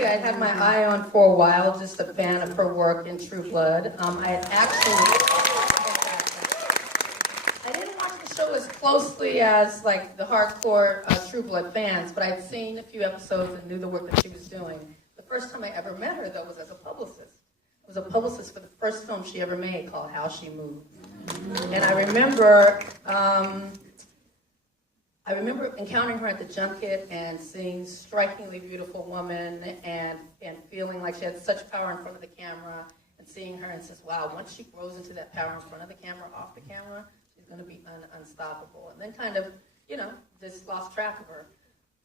somebody I'd had my eye on for a while, just a fan of her work in True Blood. I had I didn't watch the show as closely as like the hardcore True Blood fans, but I'd seen a few episodes and knew the work that she was doing. The first time I ever met her, though, was as a publicist. I was a publicist for the first film she ever made called How She Moved. And I remember encountering her at the junket and seeing strikingly beautiful woman and feeling like she had such power in front of the camera and seeing her and says, wow, once she grows into that power in front of the camera, off the camera, she's going to be unstoppable. And then kind of, just lost track of her.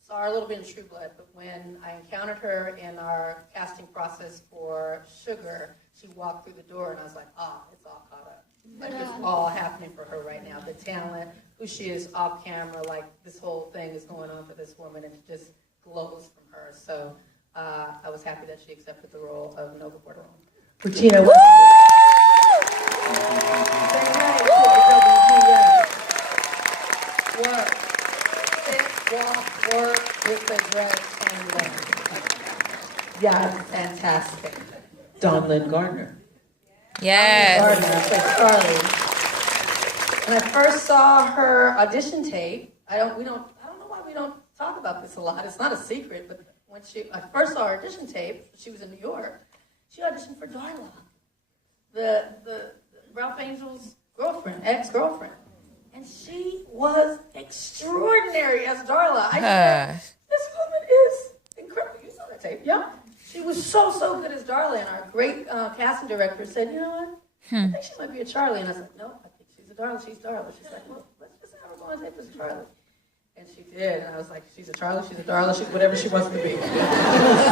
Saw her a little bit in True Blood, but when I encountered her in our casting process for Sugar, she walked through the door and I was like, it's all caught up. Like it's all happening for her right now. The talent, who she is off camera, like this whole thing is going on for this woman and it just glows from her. So I was happy that she accepted the role of Nova Bordelon. Regina, Say hi to the WGA. Work. Sit, walk, work with the dress and learn. Yeah, fantastic. Dawn Lynn Gardner. Yes. Charlie. When I first saw her audition tape, I don't know why we don't talk about this a lot. It's not a secret, but when I first saw her audition tape, she was in New York. She auditioned for Darla, the Ralph Angel's girlfriend, ex-girlfriend, and she was extraordinary as Darla. I said, this woman is incredible. You saw that tape, yeah? She was so good as Darla, and our great casting director said, you know what? I think she might be a Charlie. And I said, no, I think she's a Darla. She's Darla. She's like, well, let's just have her go on tape as Charlie. And she did. And I was like, she's a Charlie, she's a Darla, she's whatever she wants to be.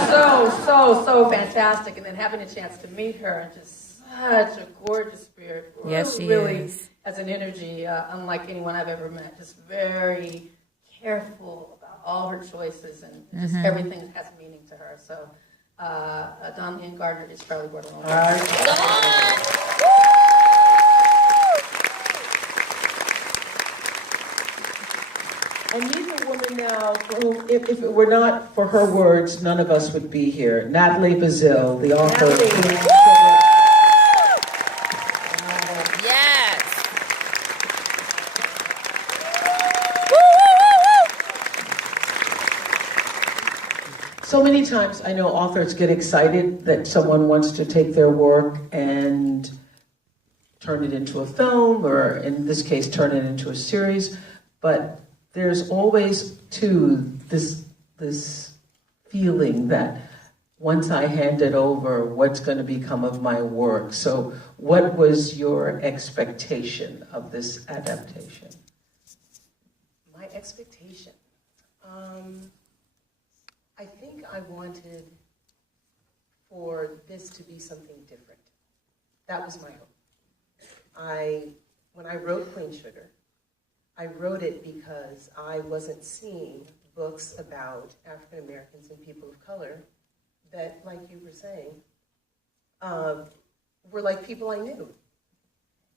so fantastic. And then having a chance to meet her and just such a gorgeous spirit. Yes, she really is. Has an energy unlike anyone I've ever met. Just very careful about all her choices and just everything has meaning to her. So Dawn Lynn Gardner is Charlie Bordelon. All right. And meet the woman now who, if it were not for her words, none of us would be here. Natalie Bazile, the author of Yes. So many times I know authors get excited that someone wants to take their work and turn it into a film, or in this case, turn it into a series. But there's always, too, this feeling that once I hand it over, what's going to become of my work? So what was your expectation of this adaptation? My expectation? I think I wanted for this to be something different. That was my hope. When I wrote Queen Sugar, I wrote it because I wasn't seeing books about African Americans and people of color that, like you were saying, were like people I knew.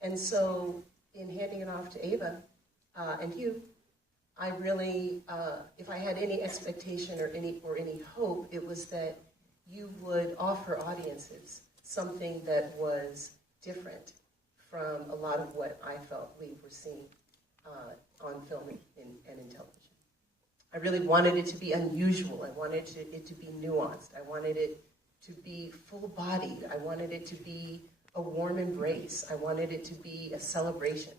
And so in handing it off to Ava and you, I really, if I had any expectation or any hope, it was that you would offer audiences something that was different from a lot of what I felt we were seeing on film and in television. I really wanted it to be unusual. I wanted it to be nuanced. I wanted it to be full-bodied. I wanted it to be a warm embrace. I wanted it to be a celebration.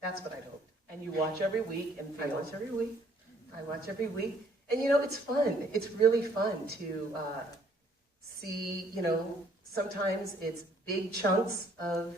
That's what I'd hoped. And you watch every week and I feel. watch every week. I watch every week. And, it's fun. It's really fun to see, sometimes it's big chunks of